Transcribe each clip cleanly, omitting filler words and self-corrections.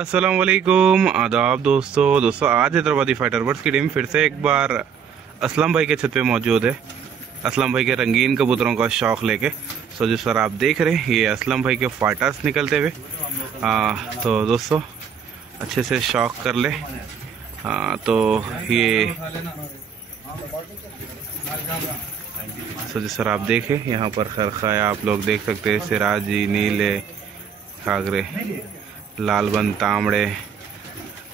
अस्सलाम वालेकुम, आदाब दोस्तों। आज हैदराबादी फाइटर बर्ड्स की टीम फिर से एक बार असलम भाई के छत पे मौजूद है। असलम भाई के रंगीन कबूतरों का शौक़ लेके। सो जो सर आप देख रहे हैं ये असलम भाई के फाइटर्स निकलते हुए। तो दोस्तों अच्छे से शौक़ कर ले। तो ये सो जो सर आप देखें यहाँ पर खरखाया आप लोग देख सकते हैं, सिराजी, नीले, घाघरे, लालबन, तांबड़े,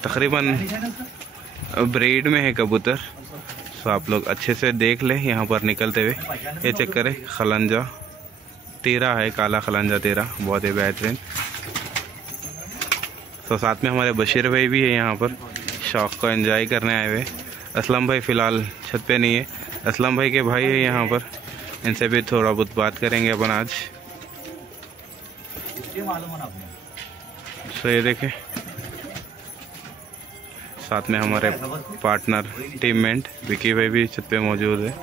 तकरीबन ब्रीड में है कबूतर। तो आप लोग अच्छे से देख लें यहाँ पर निकलते हुए। ये चेक करें, खलंजा तेरा है, काला खलंजा तेरा, बहुत ही बेहतरीन। तो साथ में हमारे बशीर भाई भी है यहाँ पर शौक़ को एंजॉय करने आए हुए। असलम भाई फ़िलहाल छत पे नहीं है, असलम भाई के भाई है यहाँ पर, इनसे भी थोड़ा बहुत बात करेंगे अपन आज। तो ये देखें साथ में हमारे पार्टनर टीममेट विकी भाई भी छत पे मौजूद है।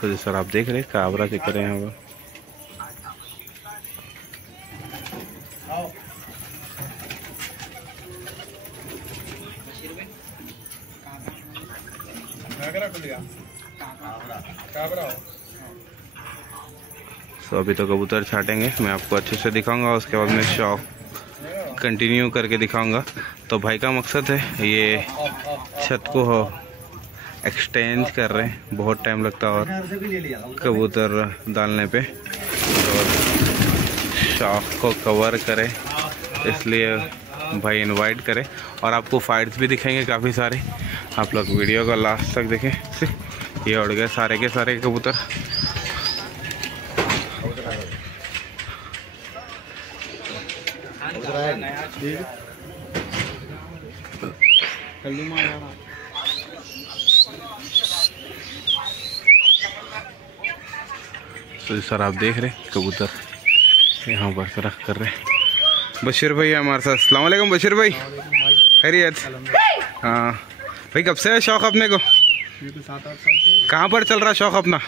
तो सर आप देख रहे हैं काबरा चेक करें यहाँ पर। तो अभी तो कबूतर छाटेंगे, मैं आपको अच्छे से दिखाऊंगा, उसके बाद मैं शौक कंटिन्यू करके दिखाऊंगा। तो भाई का मकसद है ये छत को एक्सटेंड कर रहे हैं, बहुत टाइम लगता है और कबूतर डालने पे, तो शौक को कवर करे इसलिए भाई इनवाइट करे। और आपको फाइट्स भी दिखाएंगे काफ़ी सारे, आप लोग वीडियो का लास्ट तक देखें। ये उड़ गए सारे के सारे कबूतर। तो सर आप देख रहे कबूतर यहाँ पर रख कर रहे। बशीर भाई हमारे साथ। अस्सलाम वालेकुम बशीर भाई, खैरियत? हाँ भाई, कब से है शौक़ अपने को? कहाँ पर चल रहा शौक़ अपना?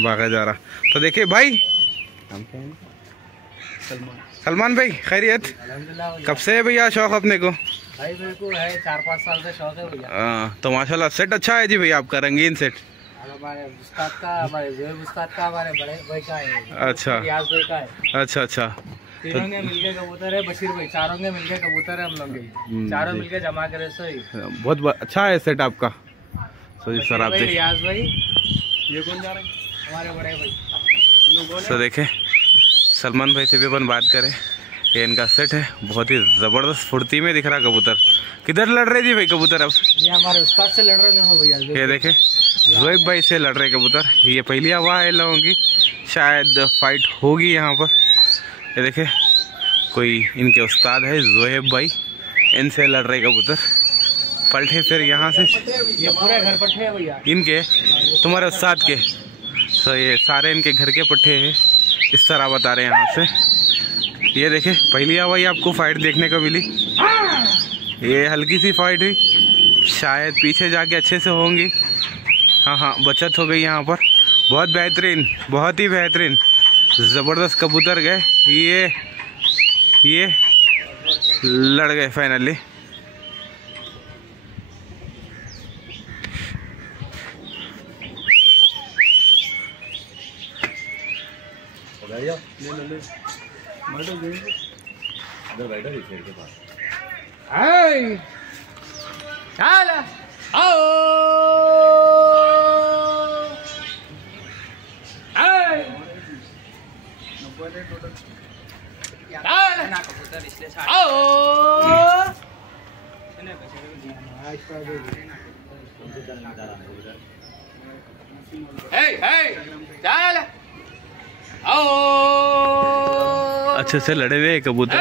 बागा जा रहा। तो देखिए भाई, सलमान भाई, खैरियत? कब से है भैया शौक़ अपने को? भाई मेरे को है 4-5 साल से शौक है भैया। तो माशाल्लाह सेट अच्छा है जी भैया आपका, रंगीन सेट। हमारे उस्ताद का, हमारे ज़ोएब उस्ताद का, हमारे बड़े भाई का है। अच्छा, रियाज भाई का है। अच्छा। तीनों के मिलके कबूतर है, बशीर भाई चारों के मिलके कबूतर है, हम लोग चारों मिलके जमा करे। सही, बहुत अच्छा है सेट आपका। तो सर आप देख, रियाज भाई, ये कौन जा रहे हैं? हमारे बड़े भाई। सर देखें, सलमान भाई से भी अपन बात करें। ये इनका सेट है, बहुत ही ज़बरदस्त फुर्ती में दिख रहा कबूतर। किधर लड़ रहे जी भाई कबूतर अब? ये हमारे उस्ताद से लड़ रहे हैं भैया। ये देखें ज़ोएब भाई से लड़ रहे कबूतर। ये पहली हवा है लोगों की, शायद फाइट होगी यहाँ पर। ये देखें कोई इनके उस्ताद है ज़ोएब भाई, इनसे लड़ रहे कबूतर। पलटे फिर यहाँ से, ये पूरे घर पट्टे हैं भैया इनके, तुम्हारे उस्ताद के। तो ये सारे इनके घर के पट्टे हैं, इस तरह बता रहे हैं यहाँ से। ये देखें पहली हवाई आपको फाइट देखने को मिली। ये हल्की सी फाइट हुई, शायद पीछे जाके अच्छे से होंगी। हाँ, बचत हो गई यहाँ पर। बहुत बेहतरीन, बहुत ही बेहतरीन, ज़बरदस्त कबूतर गए। ये लड़ गए फाइनली। अच्छे से लड़े हुए कबूतर।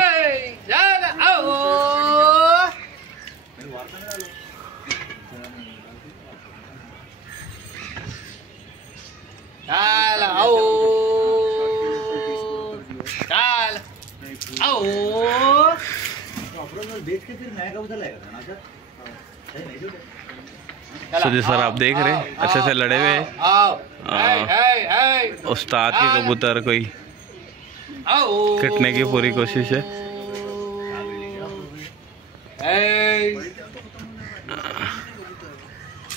चाल आओ चाल आओ। तो जी सर आप देख रहे हैं अच्छे से लड़े हुए उस्ताद के कबूतर कोई कटने की पूरी कोशिश है।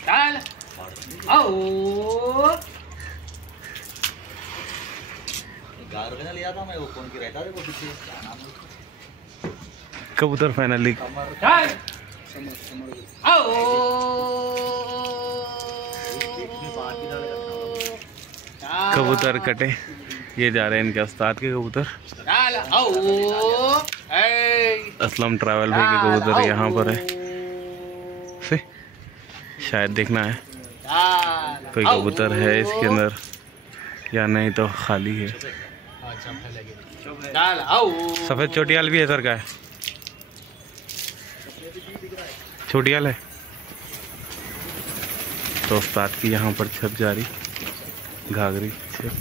चाल आओ लिया था मैं वो कौन की रहता देखो पीछे कबूतर फाइनली आओ कबूतर कटे। ये जा रहे हैं इनके उस्ताद के कबूतर। आओ असलम ट्रैवल भाई के कबूतर यहाँ पर है से शायद देखना है कोई कबूतर है इसके अंदर या नहीं तो खाली है। सफेद चोटियाल भी है सर का है चोटियाल है। तो उस्ताद की यहाँ पर छत जारी घाघरी छत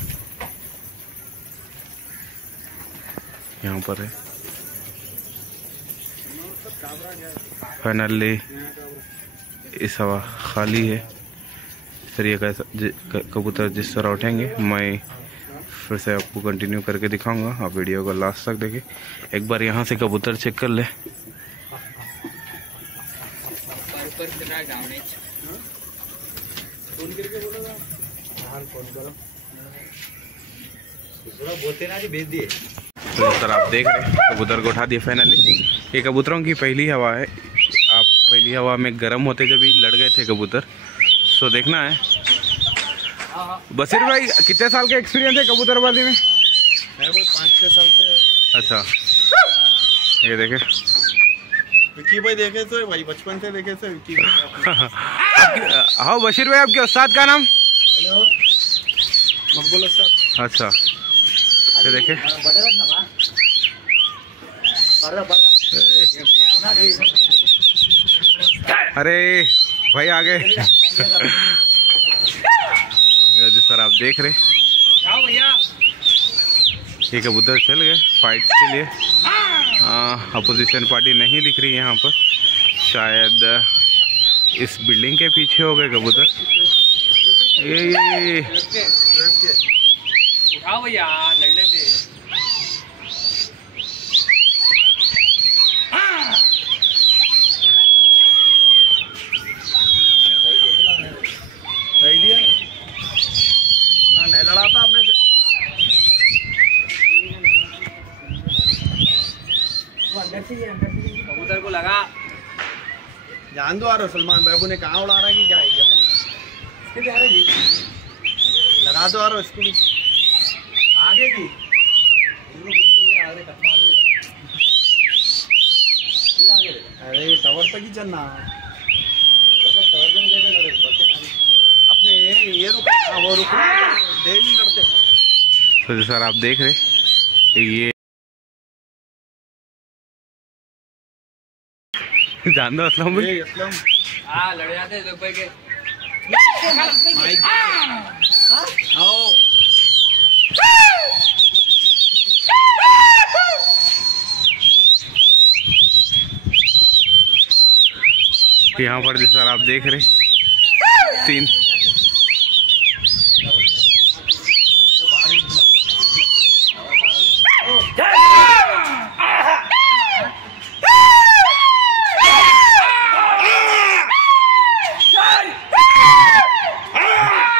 यहाँ पर है। फाइनली इस हवा खाली है। सर ये कैसा कबूतर जिस तरह उठेंगे मैं फिर से आपको कंटिन्यू करके दिखाऊंगा। आप वीडियो को लास्ट तक देखें। एक बार यहाँ से कबूतर चेक कर ले। तो सर आप देख रहे हैं कबूतर को उठा दिए फाइनली। ये कबूतरों की पहली हवा है। आप पहली हवा में गर्म होते जब भी लड़ गए थे कबूतर। सो देखना है। बशीर भाई कितने साल का एक्सपीरियंस है कबूतरबाजी में? मैं कोई 5-6 साल से। अच्छा ये देखे विक्की भाई देखे थे भाई बचपन से देखे थे विक्की भाई। हाँ बशीर भाई आपके उस्ताद का नाम? हेलो मकबूल उस्ताद। अच्छा ये देखे अरे भाई आ गए। सर आप देख रहे ये कबूतर चल गए फाइट के लिए। अपोजिशन पार्टी नहीं दिख रही यहाँ पर। शायद इस बिल्डिंग के पीछे हो गए कबूतर। ये उठाओ भैया लड़ लेते। सही दिया ना नहीं लड़ा था आपने। कबूतर को लगा जान दो आ रहा सलमान बाबू ने कहाँ उड़ा रहा है कि क्या है ये अपन लगा दो आ रहा इसको भी आगे की। अरे टावर तक ही चलना अपने ये रुक वो रुक डेली लड़ते। तो सर आप देख रहे ये जान दो असलम भाई। हाँ लड़ जाते हैं भाई के आओ यहाँ पर जिस सर आप देख रहे 3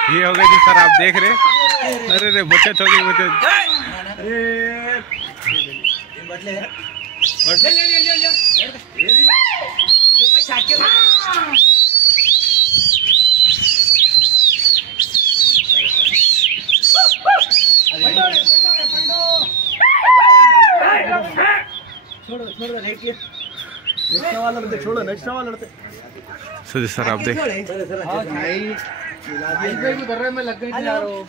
ये हो गए जी सर आप देख रहे। अरे रे बचत हो गई बचत। छोड़ो नेक्स्ट वाला लड़ते। सर सर आप देख में लग गई थी यार वो।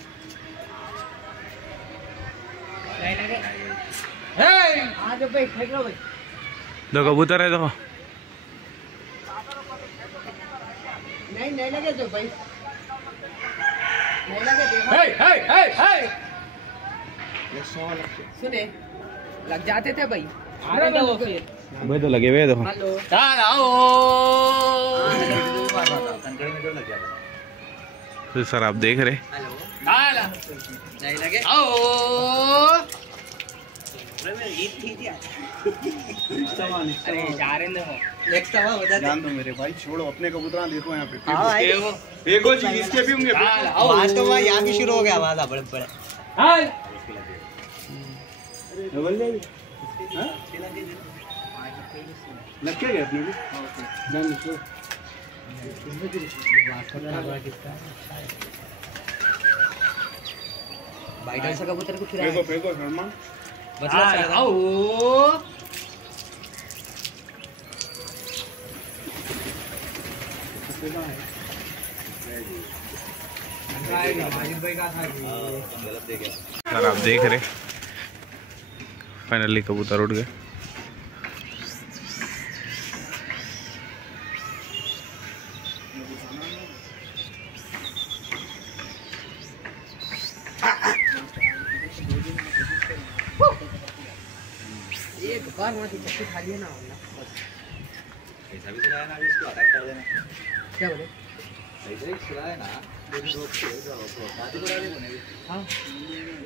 दो कबूतर है देखो। नहीं लगे तो भाई सुने लग जाते थे भाई। अरे तो फिर भाई तो लगे हुए देखो। तो सर आप देख रहे नहीं लगे अरे जा रहे नेक्स्ट हो जाते। जान दो मेरे भाई, छोड़ो अपने कबूतर देखो यहाँ पे। देखो जी इसके भी होंगे। आवाज तो भाई यहाँ भी शुरू हो गया, आवाज बड़े बड़े लग के गए अपने भी। जान दो बाइटर से कबूतर को फिरा फेंको फेंको सलमान। आओ सर आप देख रहे फाइनली कबूतर उड़ गए। एक बार वहाँ की चक्की खा लिया ना ऐसा भी खिलाया ना, अभी इसको अटैक कर देना। क्या बोले ऐसा ही खिलाया ना, लेकिन रोक के बातें करा दे बने। हाँ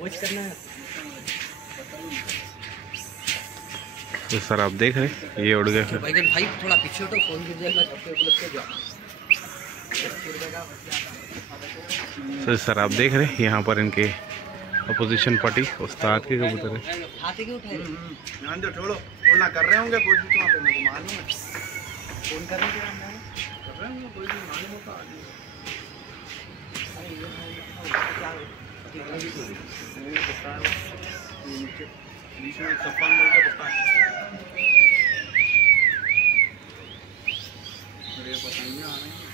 वॉच करना है। तो सर आप देख रहे ये उड़ गए। भाई भाई थोड़ा पीछे हटो, फोन गिर जाएगा। तो सर आप देख रहे यहाँ पर इनके अपोजिशन पार्टी उस्ताद के कबूतर है। हाथी क्यों उठाए? ध्यान दो, छोड़ो उड़ना कर रहे होंगे कोशिश वहाँ पे, मेरे को मालूम है। फोन कर रहे थे कर रहे होंगे कोई भी, मालूम होता आदमी। नीचे बीच में सफान बोल के पता है। अरे पता नहीं आ रहे हैं।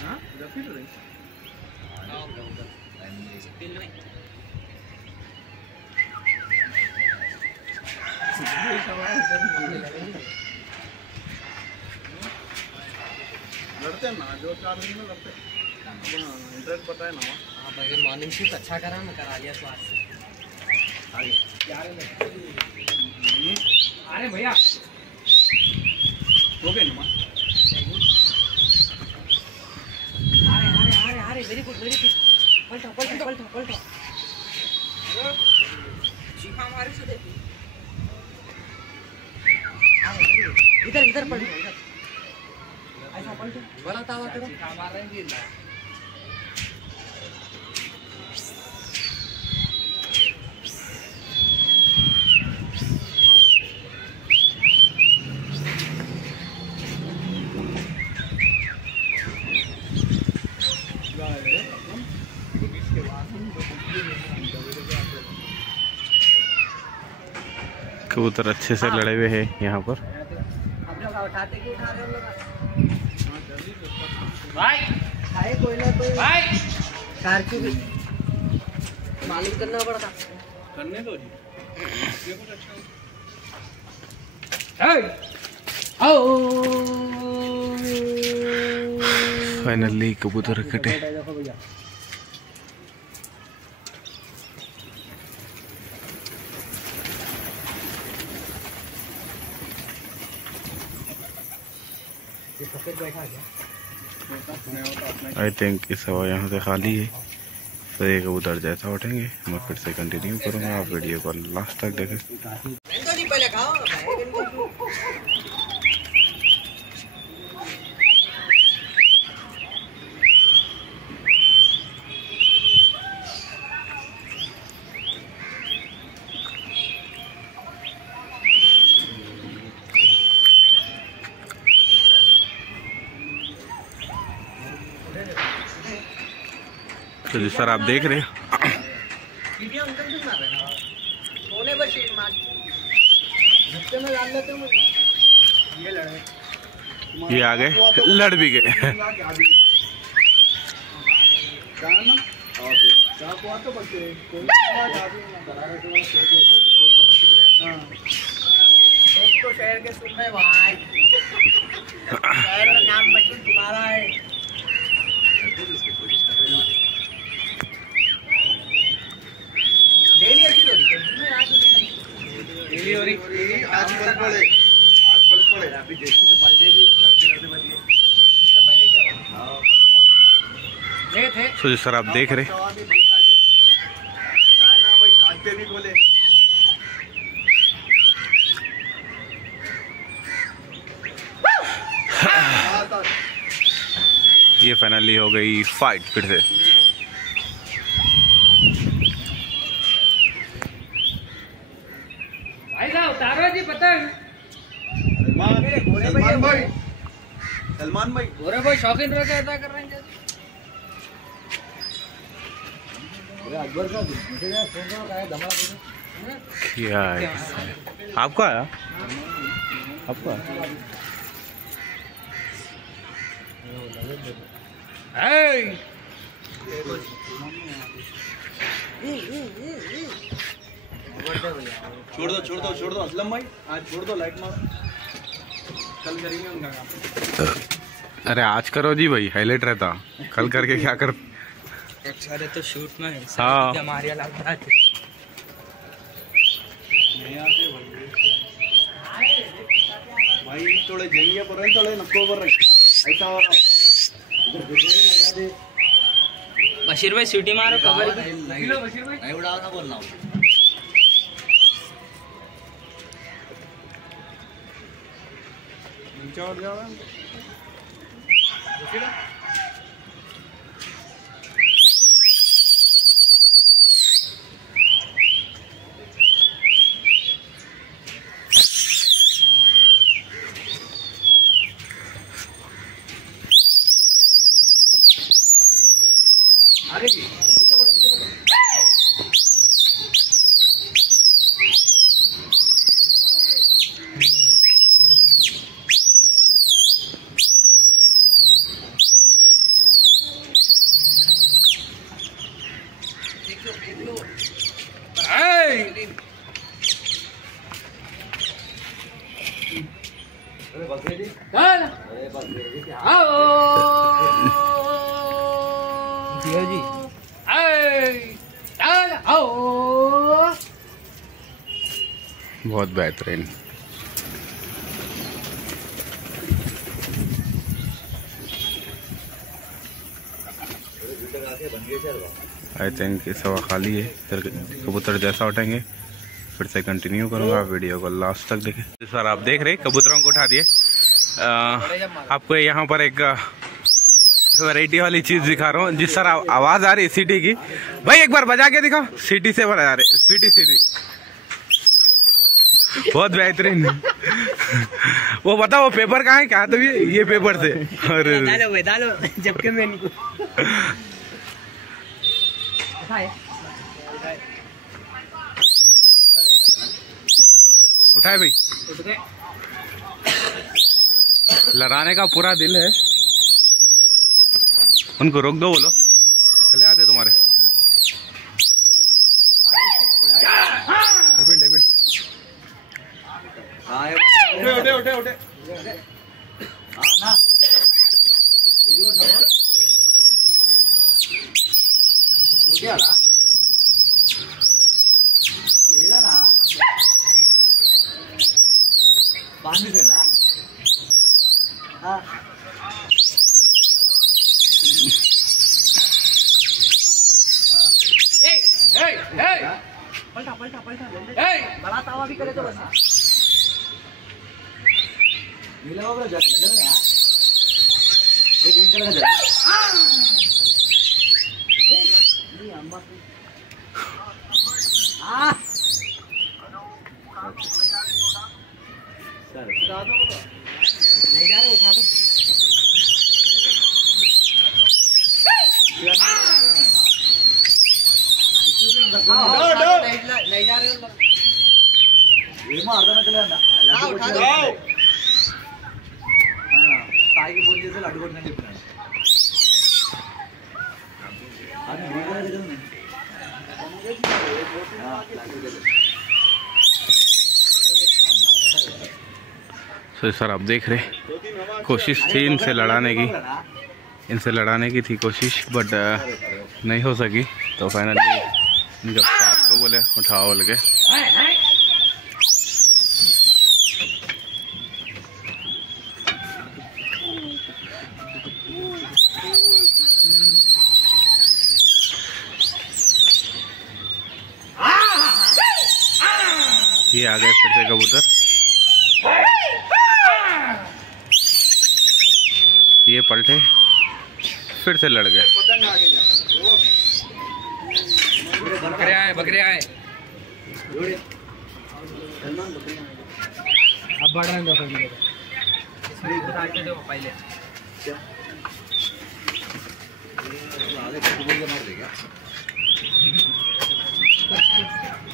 हाँ फिर रही लड़ते ना, जो 4 दिन में लड़ते। इंटरेस्ट पता है ना। हाँ भाई मॉर्निंग शिफ्ट अच्छा करा ना, करा लिया तो आज से। अरे भैया हो गए ना। अरे वेरी गुड वेरी गुड। पलटो पलटो पलटो पलटो। चीखा मारे से देखी। इधर इधर पलटो इधर। ऐसा पलटो बड़ा तावा करो। चीखा मार रहे हैं गिर रहा। कबूतर अच्छे से लड़े हुए हैं यहाँ पर। उठाते क्यों उठा रहे हो लोग? भाई खाए कोई ना कोई भाई कार की भी मालिक करना पड़ता। करने दो जी, ये कुछ अच्छा हो। फाइनली कबूतर कटे। देखो भैया ये सफेद बैठा गया। आई थिंक इस हवा यहाँ से खाली है, तो ये कबूतर जैसा उठेंगे मैं फिर से कंटिन्यू करूँगा। आप वीडियो को लास्ट तक देखें। पहले खाओ। तो जी सर आप देख रहे हैं ये आ गए, लड़ भी गए। चाह को तो बच्चे के सुन रहे भाई। नाम मशहूर तुम्हारा है। डेली ऐसी हो रही है डेली हो रही आज बल पड़े अभी देखी तो पलटेगी लड़ते बचिए इससे पहले क्या हुआ थे सो जी सर आप देख रहे ना भाई छाते भी बोले ये फाइनली हो गई फाइट फिर से। भाई साहब उतारो जी पतंग। सलमान भाई गोरे भाई शौकीन रह के अदा कर रहे हैं। अकबर का क्या है आपका आया आपका छोड़ दो असलम भाई आज छोड़ दो लाइट मारो कल करेंगे उनका काम। अरे आज करो जी भाई हाईलाइट रहता कल करके क्या कर। अरे तो शूट में हाँ हमारे भाई थोड़े जंगिया पर रहे थोड़े नको पर रहे ऐसा हो रहा बशीर भाई सीटी मारो कवर की। नहीं उड़ाओ ना बोलना नीचे और जाओ आगे की पीछे पड़ो बहुत बेहतरीन। आई थिंक इस हवा खाली है फिर कबूतर जैसा उठेंगे फिर से कंटिन्यू करूंगा वीडियो को लास्ट तक देखें। सर आप देख रहे कबूतरों को उठा दिए। आपको यहाँ पर एक वैरायटी वाली चीज दिखा रहा हूँ जिस सर आवाज आ रही है सीटी की। भाई एक बार बजा के दिखाओ सीटी से बजा रहे सीटी सीटी बहुत बेहतरीन। वो बताओ वो पेपर कहाँ है क्या तो ये पेपर से अरे डालो जबकि मैं इनको उठाए भाई लड़ाने का पूरा दिल है उनको रोक दो बोलो चले आते तुम्हारे उठे उठे उठे पलटा बड़ा तावा भी करे तो बस नीला बाबू नजर में एक ग्रीन कलर का ये अम्मा नहीं जा रहे उठा दो नहीं जा रहे ये मारता ना चले उठा दो ताई की बोल जैसे लड्डू कोटने लिपना आज ग्रीन कलर के नहीं हां तो सर आप देख रहे कोशिश थी इनसे लड़ाने की थी कोशिश, बट नहीं हो सकी। तो फाइनली इनके साथ को बोले उठाओ बोल के। ये आ गए फिर से कबूतर, ये पलटे फिर से लड़ गए। बकरे आए अब बढ़ रहे हैं पहले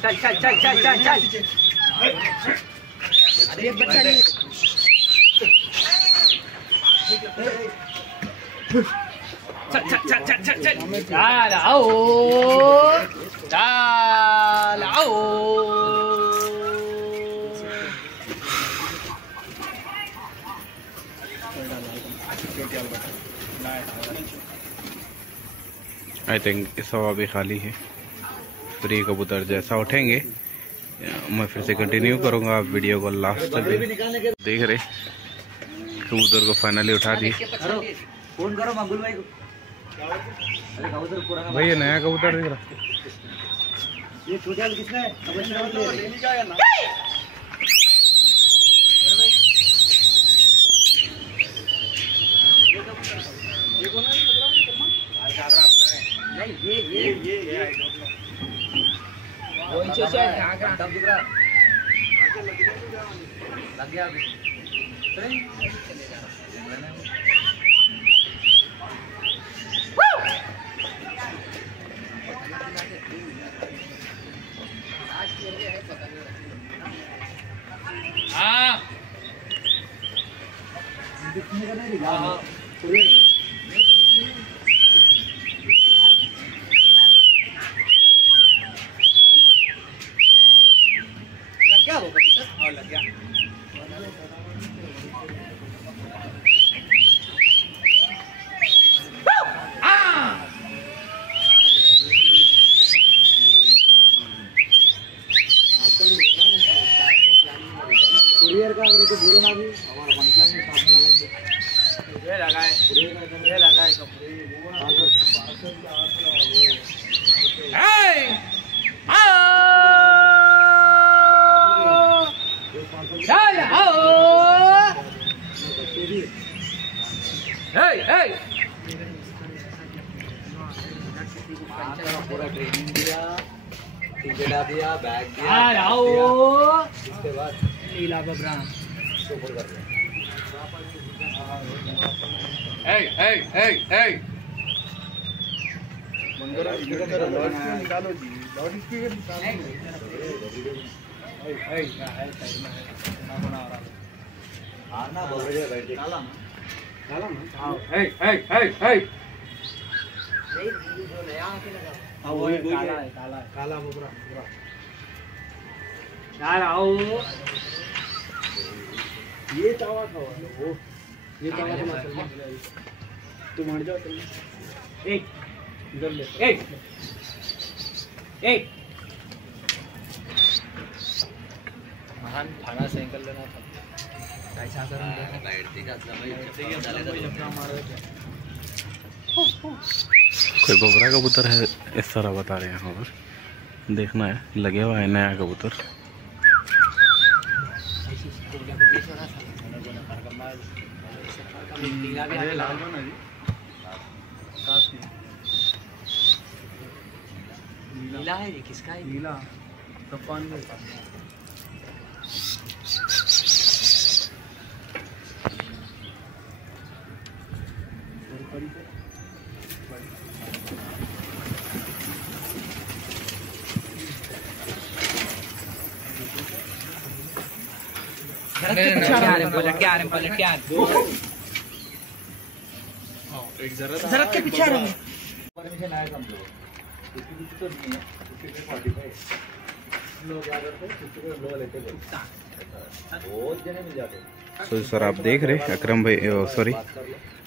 चल चल चल चल चल चल अरे एक बच्चा नहीं चल चल चल चल चल चल चल आओ चल आओ। आई थिंक इस हवा भी खाली है। फिर ये कबूतर जैसा उठेंगे मैं फिर से कंटिन्यू करूँगा। आप वीडियो को लास्ट तक देख रहे। कबूतर को फाइनली उठा दी। फोन करो मंगुल भाई को। भाई ये नया कबूतर दिख रहा। ये छोटे वाले किसने है? तब दिख रहा लग गया अभी। लग गया वो कबूतर और लग गया। कुरियर का अगर तो बोलो ना भी हमारा फंक्शन में साथ में लगाएंगे। ये लगाए चल आओ। पूरा ट्रेनिंग दिया, टिकट दिया, बैग दिया, आओ। इसके बाद लीला बबरा ऊपर कर दिया। निकालो जी, लाउड स्पीकर आना बोल रहे बैठ काला हाँ वही काला बबरा यार आओ। ये तावा था वो, ये तावा था तुम हट जाओ। एक इधर ले एक महान फाड़ा साइकिल लेना था। कैसा करूं बैठते का कोई बोबरा कबूतर है इस तरह बता रहे हैं। यहाँ पर देखना है, लगे हुआ है नया कबूतर। नीला है ये, किसका है? नीला तूफान में पलट के आ रहे जरा के पीछे आ रहे हैं। परमिशन आया हम लोग, किसी तो नहीं है, किसी 45 लोग क्या करते हैं, किसी को लोग लेते हैं, बहुत जने मिल जाते हैं। तो सर आप देख रहे अकरम भाई, सॉरी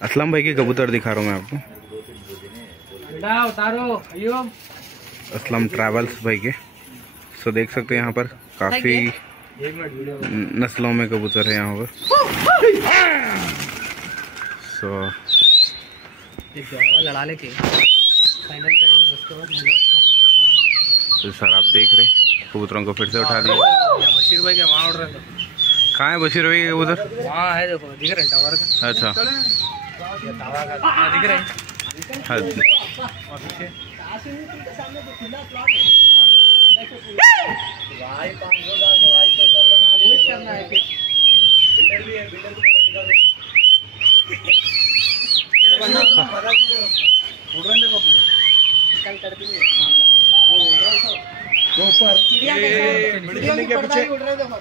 असलम भाई के कबूतर दिखा रहा हूँ मैं आपको। असलम ट्रैवल्स भाई के। सो देख सकते हैं यहाँ पर काफी नस्लों में कबूतर है यहाँ पर। सो लड़ा लेके फाइनल करेंगे उसके बाद। तो सर आप देख रहे कबूतरों को फिर से उठा दिया। बशीर भाई के वहाँ उड़ रहे थे। कहाँ है बशीर भाई के कबूतर? वहाँ है, देखो दिख रहे हैं टावर का। अच्छा ये टावर का दिख रहे हैं। हाँ। और पीछे करना है फिर। उड़ रहे देखो अपने कल करती है मामला वो ऊपर चिड़िया के पीछे उड़ रहे देखो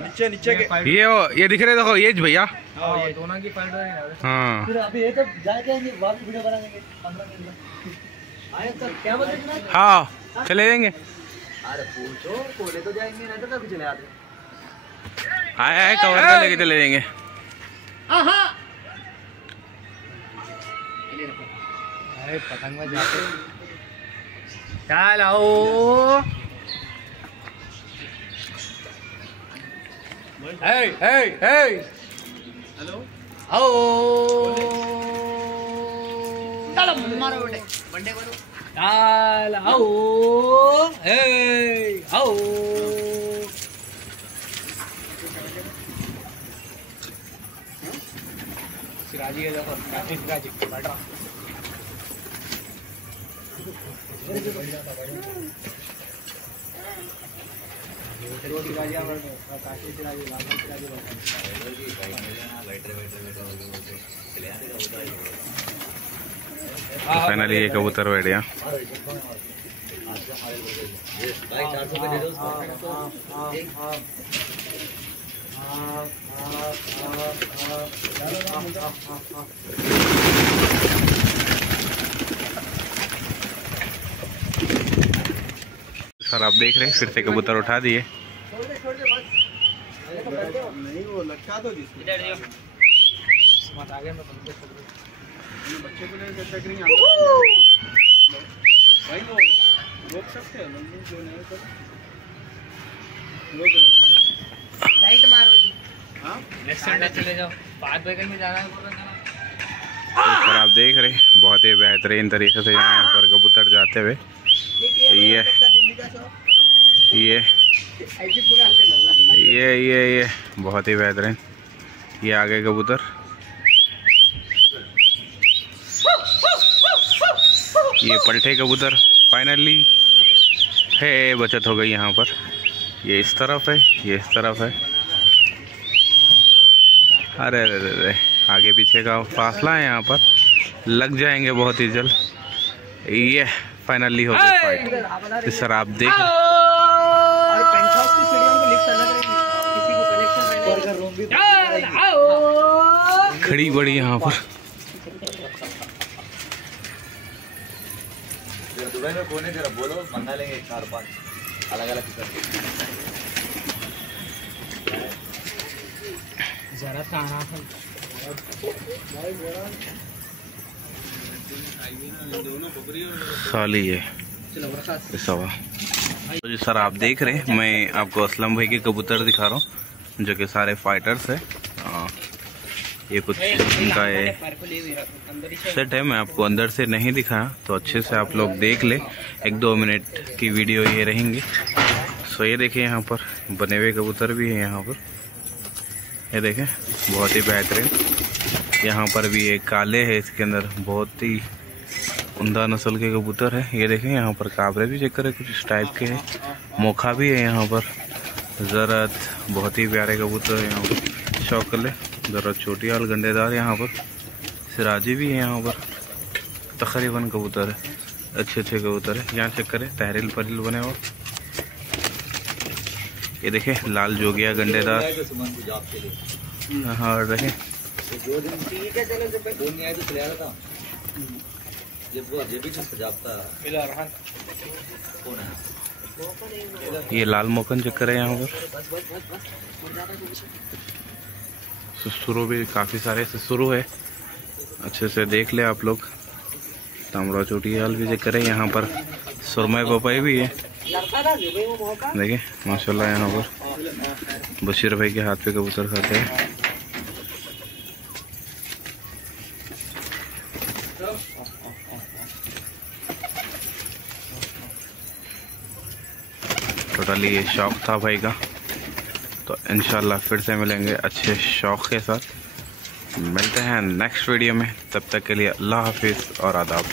नीचे नीचे के ये दिख रहे देखो ये भैया। हां ये दोनों की फाइट हो रही है। हाँ फिर अभी ये तो जाएंगे बाद वीडियो बनाएंगे 15 दिन में। आए सर क्या बोल रहे हैं? हाँ चले जाएंगे। अरे पूछो कोले तो जाएंगे नहीं तो कभी चले आते। आए कवर कर लेके चले जाएंगे। अरे पतंग में जाते चल आओ। हे हेलो आओ चलो मारो बेटे बंडे करो चल आओ हे आओ। सिराजी है देखो काफी सिराजी बैठ रहा। फाइनली ये कबूतर बैठ गया। सर आप देख रहे हैं फिर से कबूतर उठा दिए। नहीं वो लटका दो जिसको मत आगे मैं बंदे बच्चे को लेकर टकरेंगे भाई। वो रोक सकते हैं जो नहीं कर रोक लाइट मारो जी। हाँ नेक्स्ट संडे चले जाओ 5 बजे में जाना है। सर आप देख रहे बहुत ही बेहतरीन तरीके से यहाँ पर कबूतर जाते हुए। ये बहुत ही बेहतरीन। ये आगे कबूतर ये पलटे कबूतर फाइनली है बचत हो गई यहाँ पर। ये इस तरफ है ये इस तरफ है। अरे अरे अरे आगे पीछे का फासला है यहाँ पर लग जाएंगे बहुत ही जल्द। ये फाइनली हो गई फाइट। सर आप देख खड़ी बड़ी यहाँ पर। दुबई में कौन है जरा बोलो मंगा लेंगे 4-5 अलग अलग किस्म के। जरा खाना साली है सवा। तो जी सर आप देख रहे हैं मैं आपको असलम भाई के कबूतर दिखा रहा हूँ जो कि सारे फाइटर्स है। ये कुछ इनका ये सेट है। मैं आपको अंदर से नहीं दिखाया तो अच्छे से आप लोग देख ले। 1-2 मिनट की वीडियो ये रहेंगी। सो ये देखिए यहाँ पर बने हुए कबूतर भी है यहाँ पर। ये देखें बहुत ही बेहतरीन। यहाँ पर भी एक काले है इसके अंदर बहुत ही उम्दा नस्ल के कबूतर है। ये देखें यहाँ पर काबरे भी चेक करें कुछ इस टाइप के हैं। मोखा भी है यहाँ पर। ज़रत बहुत ही प्यारे कबूतर है यहाँ पर। शौकले ज़रत छोटी और गंडेदार यहाँ पर। सिराजी भी है यहाँ पर। तकरीबन कबूतर है अच्छे अच्छे कबूतर है। यहाँ चेक करें तहरील परिल बने हुआ। ये देखें लाल जोगिया गंडेदार। हाँ और देखें ये लाल मोकन चेक करें यहाँ पर। सुसुरु भी काफ़ी सारे सुसुरु है, अच्छे से देख ले आप लोग। तांबड़ा चोटियाल भी करें, यहाँ पर सुरमई पपाई भी है, देखिए माशाल्लाह। यहाँ पर बशीर भाई के हाथ पे कबूतर खाते हैं। टोटली ये शौक था भाई का, तो इंशाल्लाह फिर से मिलेंगे अच्छे शौक के साथ। मिलते हैं नेक्स्ट वीडियो में, तब तक के लिए अल्लाह हाफिज़ और आदाब।